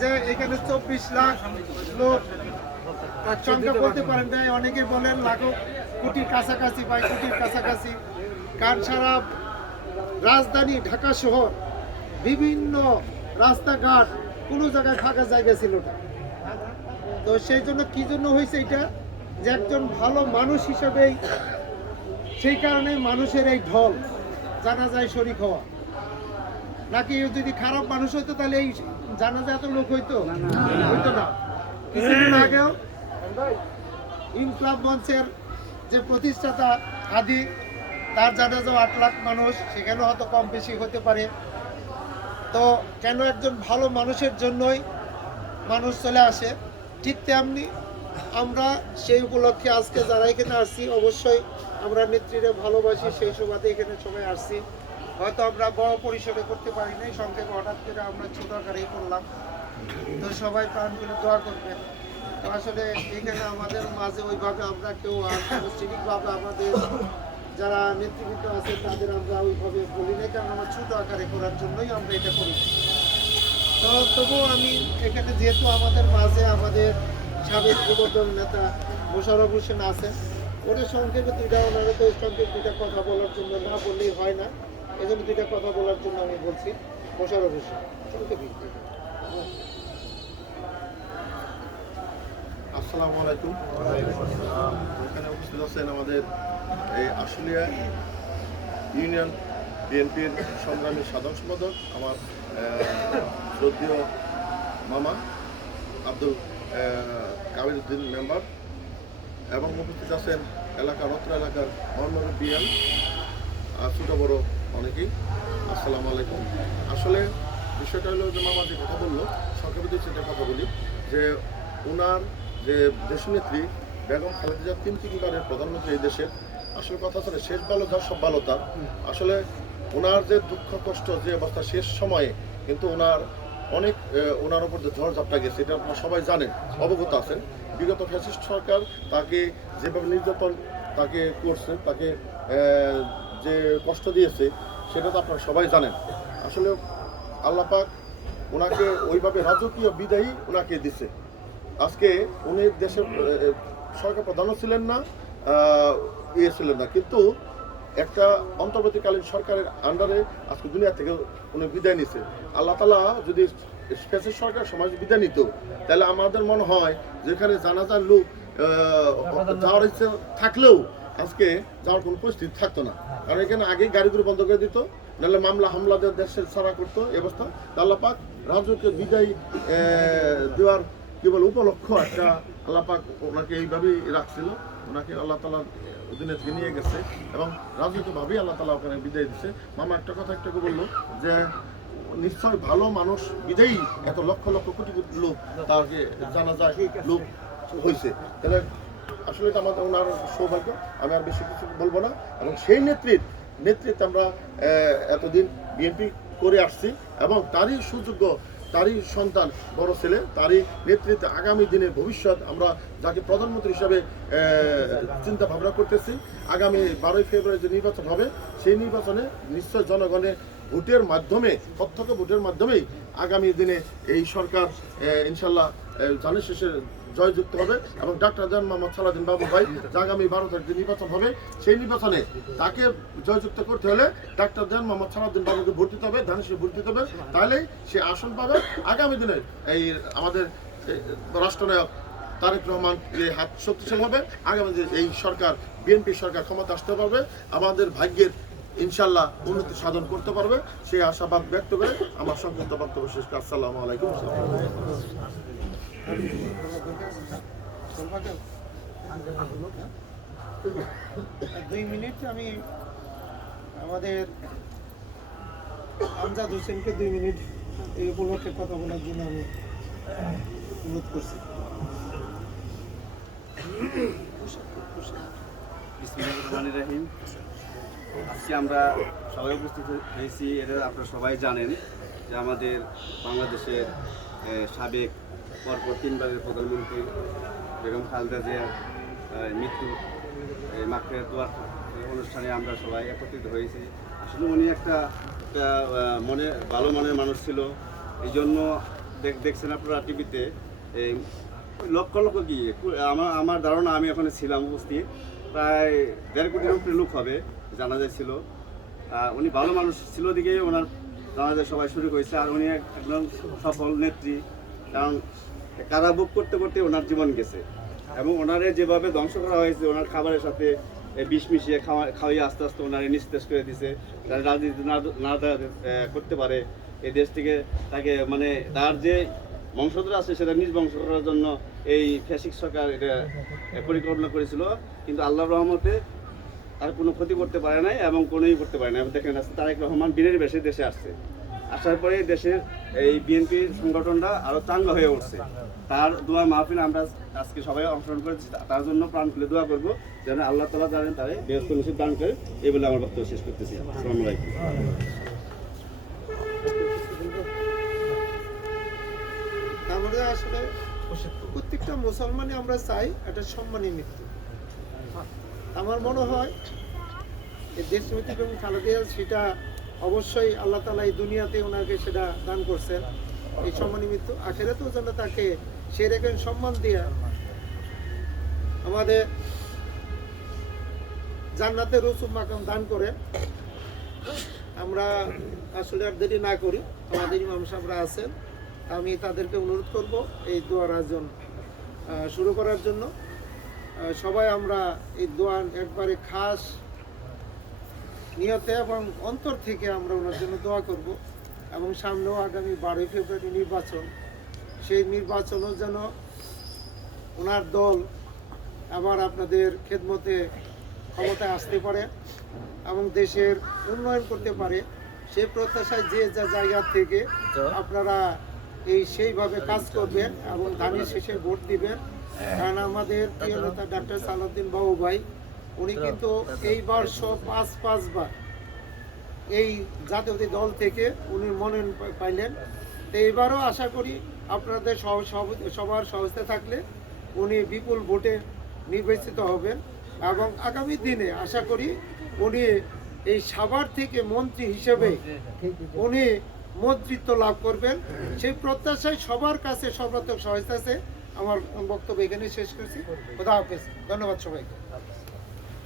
যে এখানে চব্বিশ লাখ লোক সংখ্যা বলতে পারেন না অনেকে বলেন লাখো কোটির কাছাকাছি বা কোটির কাছাকাছি। কারণ সারা রাজধানী, ঢাকা শহর, বিভিন্ন রাস্তাঘাট কোনো জায়গায় ফাঁকা জায়গা ছিল না। তো সেই জন্য কি জন্য হয়েছে এটা? যে একজন ভালো মানুষ হিসেবেই সেই কারণে মানুষের এই ঢল জানা যায় শরিক হওয়া। নাকি যদি খারাপ মানুষ হইতো তাহলে এই জানা যায় এত লোক হইতো? হইতো না। কিছুদিন আগেও ইনকলাব মঞ্চের যে প্রতিষ্ঠাতা আদি তার জানা যাও আট লাখ মানুষ সেখানে হয়তো কম বেশি হতে পারে। তো কেন একজন ভালো মানুষের জন্যই মানুষ চলে আসে? ঠিক তেমনি আমরা সেই উপলক্ষে আজকে যারা এখানে আসছি অবশ্যই আমরা নেত্রীরা ভালোবাসি সেই সুবাদে এখানে সবাই আসছি। হয়তো আমরা বড় পরিসরে করতে পারি নাই। সংক্ষেপে হঠাৎ করে আমরা ছোট আকারে করলাম। তো সবাই প্রাণ করে দোয়া করবেন। তো আসলে এখানে আমাদের মাঝে ওইভাবে আমরা কেউ আনুষ্ঠানিকভাবে আমাদের যারা নেতৃবৃন্দ আছে, তাদের আমরা ওইভাবে বলি না কারণ আমরা ছোট আকারে করার জন্যই আমরা এটা করি। তো তবুও আমি এখানে যেহেতু আমাদের মাঝে আমাদের সাবেক যুবদল নেতা মোশারফ হোসেন আছেন ওদের সংক্ষেপে দুইটা ওনারা তো সংক্ষেপে দুইটা কথা বলার জন্য না বললেই হয় না। এই জন্য দুইটা কথা বলার জন্য আমি বলছি মোশারফ হোসেন সংক্ষেপে আসসালামু আলাইকুম। এখানে উপস্থিত আছেন আমাদের এই আশুলিয়া ইউনিয়ন বিএনপির সংগ্রামী সাধারণ সম্পাদক, আমার শ্রদ্ধীয় মামা আব্দুল কাবির উদ্দিন মেম্বার এবং উপস্থিত আছেন এলাকার অত্র এলাকার মহানগর বিএম আর ছোটো বড় অনেকেই। আসসালামু আলাইকুম। আসলে বিষয়টা হলো যে মামা যে কথা বলল, সংক্ষেপে যদি সেটা কথা বলি। যে ওনার যে দেশনেত্রী বেগম খালেদা তিন তিনবারের প্রধানমন্ত্রী এই দেশের। আসলে কথা হচ্ছে, শেষ ভালো যার সব ভালো তার। আসলে ওনার যে দুঃখ, কষ্ট, যে অবস্থা শেষ সময়ে কিন্তু ওনার অনেক ওনার ওপর যে ঝড় ঝাপটা গেছে, এটা আপনারা সবাই জানেন, অবগত আছেন। বিগত ফ্যাসিস্ট সরকার তাকে যেভাবে নির্যাতন তাকে করছে, তাকে কষ্ট দিয়েছে সেটা তো আপনারা সবাই জানেন। আসলে আল্লাপাক ওনাকে ওইভাবে রাজকীয় বিদায়ী ওনাকে দিছে। আজকে উনি দেশের সরকার প্রধানও ছিলেন না ইয়ে ছিলেন না। কিন্তু একটা অন্তর্বর্তীকালীন সরকারের আন্ডারে আজকে দুনিয়া থেকে উনি বিদায় নিছে। আল্লাহ তালা যদি স্পেসের সরকার সমাজ বিদায় নিত তাহলে আমাদের মনে হয় যেখানে জানাজার লোক যাওয়ার ইচ্ছে থাকলেও আজকে যাওয়ার কোনো পরিস্থিতি থাকতো না। কারণ এখানে আগেই গাড়িগুলো বন্ধ করে দিত নাহলে মামলা হামলা দিয়ে দেশের ছাড়া করতো অবস্থা। তা আল্লাহ পাক রাজ্যকে বিদায় দেওয়ার কি বলে উপলক্ষ একটা আল্লাহ পাক ওনাকে এইভাবেই রাখছিল। ওনাকে আল্লাহ তালা অধীনে থেকে নিয়ে গেছে এবং রাজনৈতিকভাবেই আল্লাহ তালা ওখানে বিদায় দিচ্ছে মামা একটা কথা একটু বলল যে নিশ্চয় ভালো মানুষ বিদায়ী এত লক্ষ লক্ষ কোটি কোটি লোক তাকে জানা যায় লোক হয়েছে তাহলে আসলে আমাদের ওনার সৌভাগ্য। আমি আর বেশি কিছু বলব না। এবং সেই নেত্রীর নেতৃত্বে আমরা এতদিন বিএনপি করে আসছি এবং তারই সুযোগ্য, তারই সন্তান বড় ছেলে, তারই নেতৃত্বে আগামী দিনে ভবিষ্যৎ আমরা যাকে প্রধানমন্ত্রী হিসাবে চিন্তা ভাবনা করতেছি, আগামী বারোই ফেব্রুয়ারি যে নির্বাচন হবে, সেই নির্বাচনে নিশ্চয় জনগণের ভোটের মাধ্যমে, প্রত্যক্ষ ভোটের মাধ্যমেই আগামী দিনে এই সরকার ইনশাল্লাহ জানের শেষে জয়যুক্ত হবে এবং ডাক্তার জান মোহাম্মদ সালাদিন বাবু ভাই আগামী বারো তারিখ যে নির্বাচন হবে, সেই নির্বাচনে তাকে জয়যুক্ত করতে হলে ডাক্তার জান মোহাম্মদ সালাদিন বাবুকে ভোট দিতে হবে ধানের ভোট দিতে হবে, তাহলেই সে আসন পাবে। আগামী দিনে এই আমাদের রাষ্ট্রনায়ক তারেক রহমান যে হাত শক্তিশালী হবে। আগামী এই সরকার, বিএনপি সরকার ক্ষমতা আসতে পারবে, আমাদের ভাগ্যের ইনশাল্লাহ উন্নতি সাধন করতে পারবে, সেই আশাবাদ ব্যক্ত করে আমার সংক্ষিপ্ত বক্তব্য শেষ। আসসালামু আলাইকুম। দুই মিনিট আমি আমাদের আমজাদ হোসেনকে দুই মিনিট এই উপলক্ষে কথা বলার জন্য আমি অনুরোধ করছি। আজকে আমরা সবাই উপস্থিত হয়েছি, এটা আপনারা সবাই জানেন যে আমাদের বাংলাদেশের সাবেক পরপর তিনবারের প্রধানমন্ত্রী বেগম খালেদা জিয়ার মৃত্যু, এই মাকে দোয়ার অনুষ্ঠানে আমরা সবাই একত্রিত হয়েছি। আসলে উনি একটা মনে, ভালো মনের মানুষ ছিল। এই জন্য দেখ- দেখছেন আপনারা টিভিতে এই লক্ষ লক্ষ কি, আমার আমার ধারণা আমি ওখানে ছিলাম, উপস্থিত। প্রায় দেড় কোটির উপরে লোক হবে, জানা ছিল উনি ভালো মানুষ ছিল দিকে ওনার জানাজা সবাই শুরু হয়েছে আর উনি এক- একদম সফল নেত্রী। কারণ কারাভোগ করতে করতে ওনার জীবন গেছে। এবং ওনারে যেভাবে ধ্বংস করা হয়েছে, ওনার খাবারের সাথে বিষ মিশিয়ে খাওয়া, খাওয়াই আস্তে আস্তে ওনারে নিস্তেজ করে দিছে। যারা রাজনীতি না করতে পারে। এই দেশ থেকে তাকে মানে তার যে বংশধর আছে, সেটা নিজ বংশ করার জন্য এই ফ্যাসিক সরকার এটা পরিকল্পনা করেছিল। কিন্তু আল্লাহর রহমতে তার কোনো ক্ষতি করতে পারে নাই এবং কোনোই করতে পারে না দেখেন আজকে তারেক রহমান বীরের বেশে দেশে আসছে। আসার পরে দেশের এই বিএনপির সংগঠনটা আরও চাঙ্গা হয়ে উঠছে। তার দোয়া মাহফিল আমরা আজকে সবাই অংশগ্রহণ করেছি, তার জন্য প্রাণ খুলে দোয়া করব যেন আল্লাহ তালা জানেন তারে বৃহস্পতি নসিব দান করে, এই বলে আমার বক্তব্য শেষ করতেছি। আসসালামু আলাইকুম। আসলে প্রত্যেকটা মুসলমানই আমরা চাই একটা সম্মানী মৃত্যু। আমার মনে হয় দেশনীতি এবং খালেদিয়া সেটা অবশ্যই আল্লাহ তালা এই দুনিয়াতে ওনাকে সেটা দান করছেন। এই সম্মানী মৃত্যু আখেরাতেও যেন তাকে সেই রকম সম্মান দিয়ে আমাদের জান্নাতে রসুম মাকাম দান করে। আমরা আসলে আর দেরি না করি। আমাদের ইমাম সাহেবরা আছেন। আমি তাদেরকে অনুরোধ করব এই দোয়ার আয়োজন শুরু করার জন্য। সবাই আমরা এই দোয়ার একবারে খাস নিয়তে এবং অন্তর থেকে আমরা ওনার জন্য দোয়া করব এবং সামনেও আগামী বারোই ফেব্রুয়ারি নির্বাচন সেই নির্বাচনও যেন ওনার দল আবার আপনাদের খেদমতে ক্ষমতায় আসতে পারে এবং দেশের উন্নয়ন করতে পারে সেই প্রত্যাশায় যে যা জায়গা থেকে আপনারা এই সেইভাবে কাজ করবেন এবং ধানের শেষে ভোট দিবেন। কারণ আমাদের প্রিয় নেতা ডাক্তার সালাউদ্দিন বাবু ভাই উনি কিন্তু এইবার সব পাঁচ পাঁচবার এই জাতীয় দল থেকে উনি মনোনয়ন পাইলেন। তো এইবারও আশা করি আপনাদের সবার সহজতে থাকলে উনি বিপুল ভোটে নির্বাচিত হবেন এবং আগামী দিনে আশা করি উনি এই সাভার থেকে মন্ত্রী হিসেবে উনি মন্ত্রিত্ব লাভ করবেন। সেই প্রত্যাশায় সবার কাছে সর্বাত্মক সহায়তা আছে। আমার বক্তব্য এখানে শেষ করছি। খোদা হাফেজ। ধন্যবাদ সবাইকে।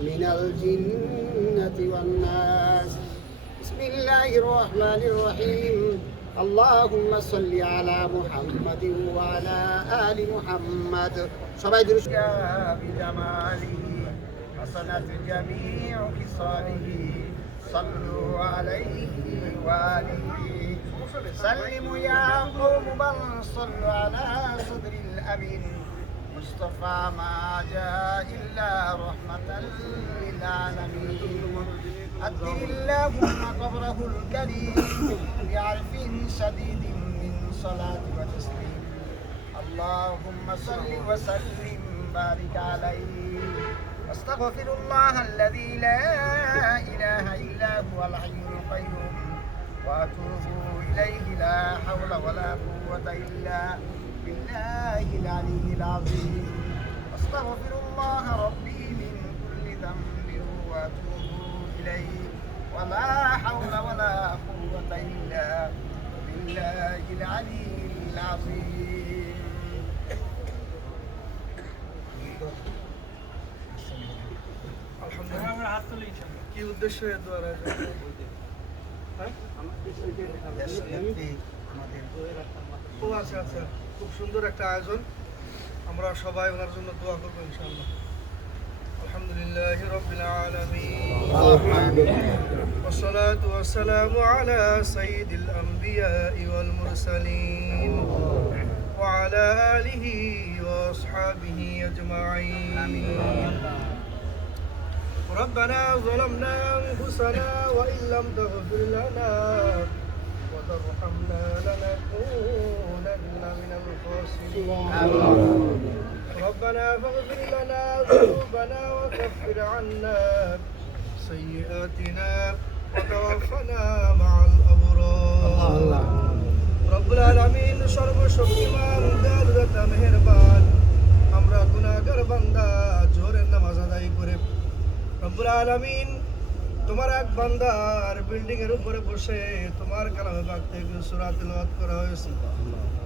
من الجنة والناس بسم الله الرحمن الرحيم اللهم صل على محمد وعلى آل محمد সবাই দৃশ্য بجماله حسنت جميع خصاله صلوا عليه وآله سلموا يا قوم بل صلوا على صدر الأمين مصطفى ما جاء إلا رحمة للعالمين. أدر اللهم قبره الكريم بعرف شديد من صلاة وتسليم. اللهم صل وسلم بارك عليه. أستغفر الله الذي لا إله إلا هو الحي القيوم. وأتوب إليه لا حول ولا قوة إلا بالله العلي العظيم أستغفر الله ربي من كل ذنب وأتوب إليه ولا حول ولا قوة إلا بالله العلي العظيم কি উদ্দেশ্যে দোয়ার আয়োজন হ্যাঁ? ও আচ্ছা আচ্ছা খুব সুন্দর একটা আয়োজন আমরা সবাই ওনার জন্য দোয়া করবো ইনশাআল্লাহ আলহামদুলিল্লাহ রবিল আলমিন والصلاة والسلام على سيد الأنبياء والمرسلين وعلى آله وأصحابه أجمعين ربنا ظلمنا أنفسنا وإن لم تغفر لنا وترحمنا لنكونن من الخاسرين ربنا فاغفر لنا ذنوبنا وكفر عنا سيئاتنا وتوفنا مع الأبرار رب العالمين সর্বশক্তিমান দয়ালুদাতা মেহেরবান আমরা গুনাহগার বান্দা জোরের নামাজ আদায় করে রব্বুল আলামিন তোমার এক বান্দার বিল্ডিং এর উপরে বসে তোমার কালামে পাক থেকে সূরা তেলাওয়াত করা হয়েছে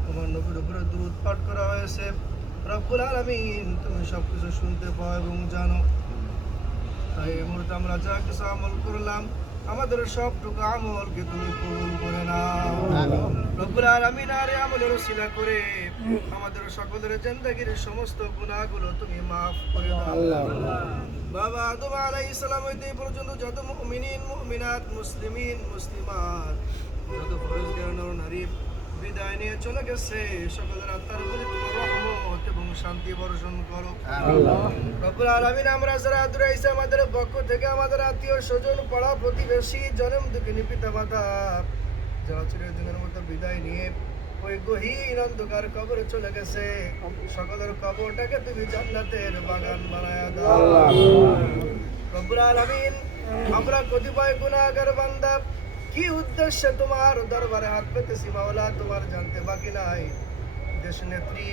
তোমার নবীর উপরে দুরূদ পাঠ করা হয়েছে। রব্বুল আলামিন তুমি সবকিছু শুনতে পাও এবং জানো। তাই এই মুহূর্তে আমরা যা কিছু আমল করলাম আমাদের সবটুকু আমলকে তুমি কবুল করে নাও। রব্বুল আলামিন আর আমলের ওসিলা করে আমাদের সকলের জিন্দেগীর সমস্ত গুনাহগুলো তুমি মাফ করে দাও। বাবা আদম আলাইহিস সালাম হইতে পর্যন্ত যত মুমিনিন মুমিনাত মুসলিমিন মুসলিমাত যত ফরজগার নর নারী বিদায় নিয়ে চলে গেছে। সকলের আত্মার উপরে তোমার রহমত এবং শান্তি বর্ষণ করো। রব্বুল আলামিন আমরা যারা দূরে আইসা আমাদের পক্ষ থেকে আমাদের আত্মীয় স্বজন পাড়া প্রতিবেশী জনম দুঃখিনী পিতা মাতা যারা চিরদিনের মতো বিদায় নিয়ে ওই গহীন অন্ধকার কবরে চলে গেছে সকলের কবরটাকে তুমি জান্নাতের বাগান বানায়া দাও। রব্বুল আলামিন আমরা কতিপয় গুনাহগার বান্দা কি উদ্দেশ্যে তোমার দরবারে হাত পেতেছি মাওলা? তোমার জানতে বাকি নাই। দেশ নেত্রী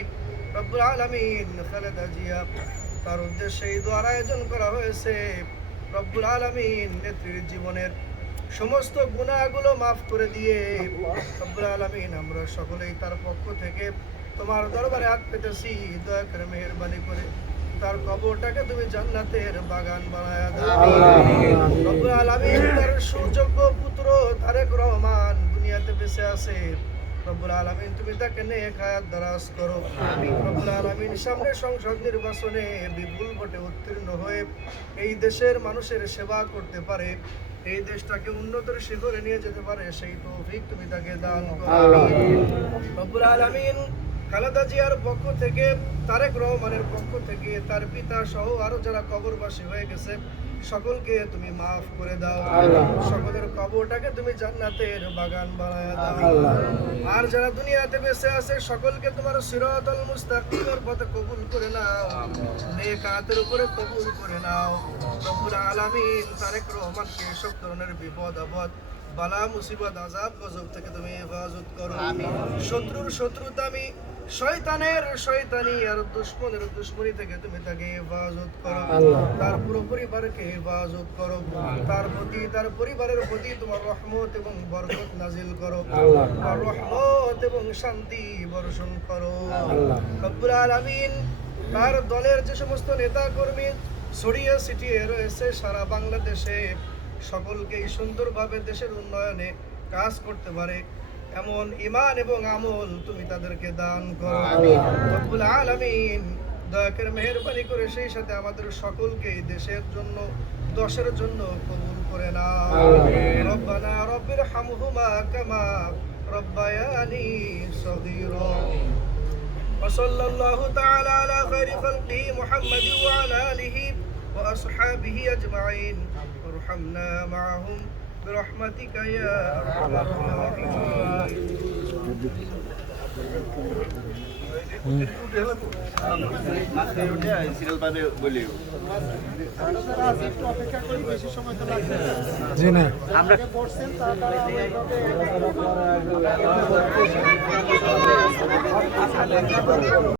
রব্বুল আলামিন খালেদা জিয়া, তার উদ্দেশ্যে এই দোয়ার আয়োজন করা হয়েছে। রব্বুল আলামিন নেত্রীর জীবনের সমস্ত গুনাহগুলো মাফ করে দিয়ে রব্বুল আলামিন, আমরা সকলেই তার পক্ষ থেকে তোমার দরবারে হাত পেতেছি। দয়া করে মেহেরবানি করে তার কবরটাকে তুমি জান্নাতের বাগান বানায়া দাও। রব্বুল আলামিন তার সুযোগ্য পুত্র তারেক রহমান দুনিয়াতে বেঁচে আছে। রব্বুল আলামিন তুমি তাকে নেক হায়াত দারাজ করো। রব্বুল আলামিন সামনে সংসদ নির্বাচনে বিপুল ভোটে উত্তীর্ণ হয়ে এই দেশের মানুষের সেবা করতে পারে। এই দেশটাকে উন্নতির শিখরে নিয়ে যেতে পারে সেই তৌফিক তুমি তাকে দান করো। রব্বুল আলামিন খালেদা জিয়ার পক্ষ থেকে তারেক রহমানের পক্ষ থেকে তার পিতা সহ আরও যারা কবরবাসী হয়ে গেছে সকলকে তুমি মাফ করে দাও। সকলের কবরটাকে তুমি জান্নাতের বাগান বানায় দাও। আর যারা দুনিয়াতে বেঁচে আছে সকলকে তোমার সিরাতাল মুস্তাকিমের পথে কবুল করে নাও। নেক হাতের উপরে কবুল করে নাও। রব্বুল আলামিন তারেক রহমানকে সব ধরনের বিপদ আপদ বালা মুসিবত আজাব গজব থেকে তুমি হেফাজত করো। শত্রুর শত্রুতামি শয়তানের শয়তানি আর দুশ্মনের দুশ্মনী থেকে তুমি তাকে হেফাজত করো। তার পুরো পরিবারকে হেফাজত করো। তার প্রতি তার পরিবারের প্রতি তোমার রহমত এবং বরকত নাজিল করো। আর রহমত এবং শান্তি বর্ষণ করো। রব্বুল আলামিন তার দলের যে সমস্ত নেতা কর্মী ছড়িয়ে ছিটিয়ে রয়েছে সারা বাংলাদেশে সকলকেই সুন্দরভাবে দেশের উন্নয়নে কাজ করতে পারে। এমন ইমান এবং আমল তুমি তাদেরকে দান করো রব্বুল আলামিন দয়া করে মেহেরবানি করে সেই সাথে আমাদের সকলকে এই দেশের জন্য দশের জন্য কবুল করে নাও রব্বানা রব্বির হামহুমা কামা রব্বায়ানি সগীরা وصلى الله تعالى على خير خلقه محمد وعلى آله وأصحابه أجمعين وارحمنا معهم برحمتك يا أرحم الراحمين মাথায় উঠে সিরিয়াল পাবে বলি আপনারা আজ একটু অপেক্ষা করি বেশি সময় তো লাগবে না জি না আমরা